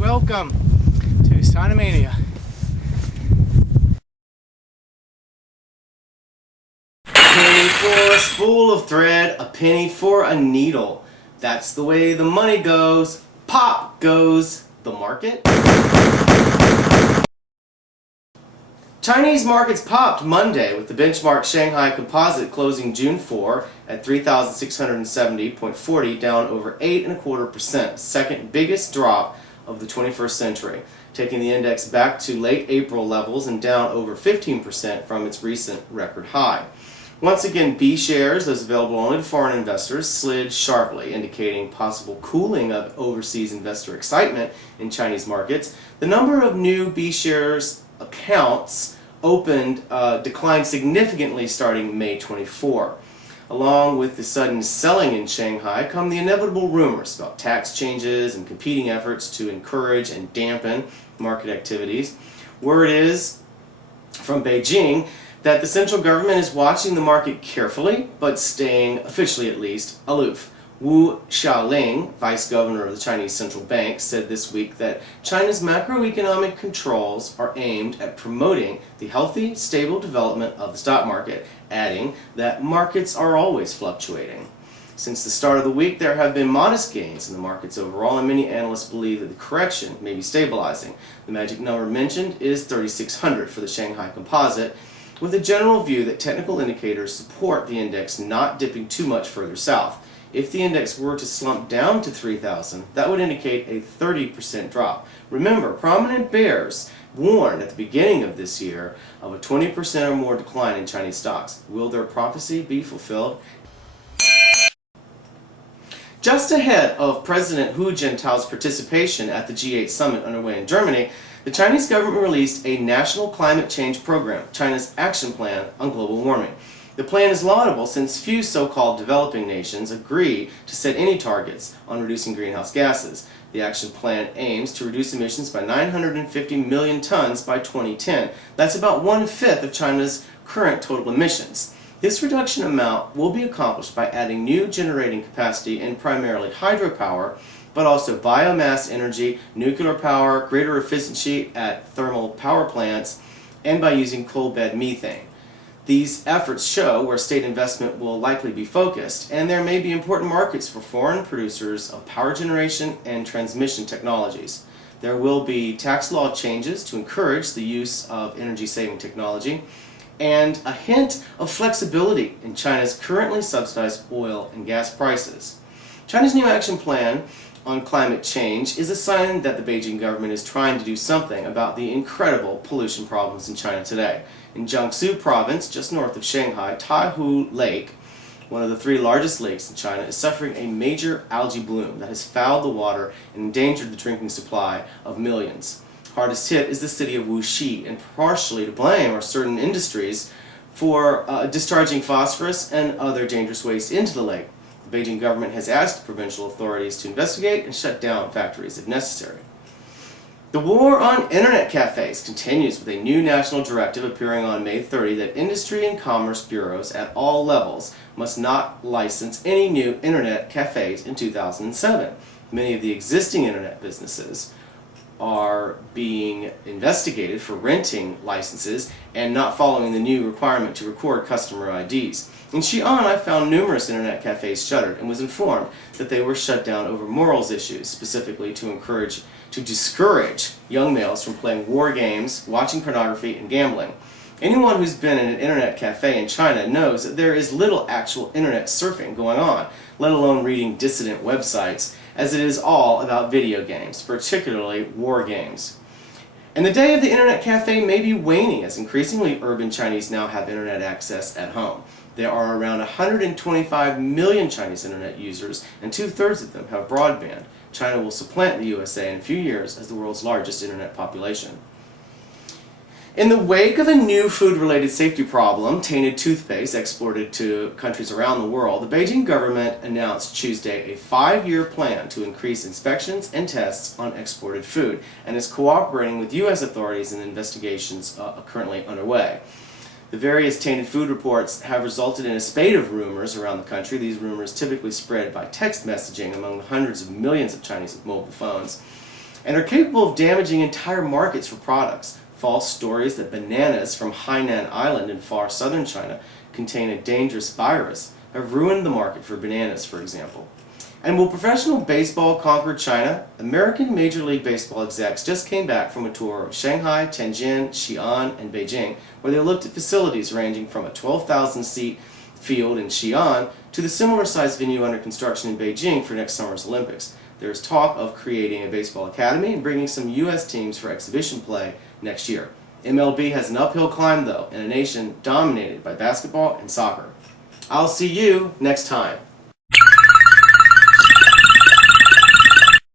welcome to Sinomania. Penny for a spool of thread, a penny for a needle. That's the way the money goes. Pop goes the market. Chinese markets popped Monday with the benchmark Shanghai Composite closing June 4 at 3,670.40, down over 8.25%, second biggest drop of the 21st century, taking the index back to late April levels and down over 15% from its recent record high. Once again, B shares, those available only to foreign investors, slid sharply, indicating possible cooling of overseas investor excitement in Chinese markets. The number of new B shares accounts declined significantly starting May 24. Along with the sudden selling in Shanghai come the inevitable rumors about tax changes and competing efforts to encourage and dampen market activities. Word is from Beijing that the central government is watching the market carefully, but staying, officially at least, aloof. Wu Xiaoling, vice governor of the Chinese central bank, said this week that China's macroeconomic controls are aimed at promoting the healthy, stable development of the stock market, adding that markets are always fluctuating. Since the start of the week, there have been modest gains in the markets overall, and many analysts believe that the correction may be stabilizing. The magic number mentioned is 3,600 for the Shanghai Composite, with a general view that technical indicators support the index not dipping too much further south. If the index were to slump down to 3,000, that would indicate a 30% drop. Remember, prominent bears warned at the beginning of this year of a 20% or more decline in Chinese stocks. Will their prophecy be fulfilled? Just ahead of President Hu Jintao's participation at the G8 summit underway in Germany, the Chinese government released a national climate change program, China's action plan on global warming. The plan is laudable since few so-called developing nations agree to set any targets on reducing greenhouse gases. The action plan aims to reduce emissions by 950 million tons by 2010. That's about 1/5 of China's current total emissions. This reduction amount will be accomplished by adding new generating capacity in primarily hydropower, but also biomass energy, nuclear power, greater efficiency at thermal power plants, and by using coal bed methane. These efforts show where state investment will likely be focused, and there may be important markets for foreign producers of power generation and transmission technologies. There will be tax law changes to encourage the use of energy-saving technology, and a hint of flexibility in China's currently subsidized oil and gas prices. China's new action plan on climate change is a sign that the Beijing government is trying to do something about the incredible pollution problems in China today. In Jiangsu province, just north of Shanghai, Taihu Lake, one of the 3 largest lakes in China, is suffering a major algae bloom that has fouled the water and endangered the drinking supply of millions. Hardest hit is the city of Wuxi, and partially to blame are certain industries for discharging phosphorus and other dangerous waste into the lake. The Beijing government has asked provincial authorities to investigate and shut down factories if necessary. The war on internet cafes continues with a new national directive appearing on May 30 that industry and commerce bureaus at all levels must not license any new internet cafes in 2007. Many of the existing internet businesses are being investigated for renting licenses and not following the new requirement to record customer IDs. In Xi'an, I found numerous internet cafes shuttered and was informed that they were shut down over morals issues, specifically to discourage young males from playing war games, watching pornography, and gambling. Anyone who's been in an internet cafe in China knows that there is little actual internet surfing going on, let alone reading dissident websites, as it is all about video games, particularly war games. And the day of the internet cafe may be waning as increasingly urban Chinese now have internet access at home. There are around 125 million Chinese internet users, and 2/3 of them have broadband. China will supplant the USA in a few years as the world's largest internet population. In the wake of a new food-related safety problem, tainted toothpaste exported to countries around the world, the Beijing government announced Tuesday a 5-year plan to increase inspections and tests on exported food, and is cooperating with U.S. authorities in investigations currently underway. The various tainted food reports have resulted in a spate of rumors around the country. These rumors typically spread by text messaging among the hundreds of millions of Chinese with mobile phones. and are capable of damaging entire markets for products. False stories that bananas from Hainan Island in far southern China contain a dangerous virus have ruined the market for bananas, for example. And will professional baseball conquer China? American Major League Baseball execs just came back from a tour of Shanghai, Tianjin, Xi'an, and Beijing, where they looked at facilities ranging from a 12,000-seat field in Xi'an to the similar-sized venue under construction in Beijing for next summer's Olympics. There is talk of creating a baseball academy and bringing some U.S. teams for exhibition play next year. MLB has an uphill climb, though, in a nation dominated by basketball and soccer. I'll see you next time.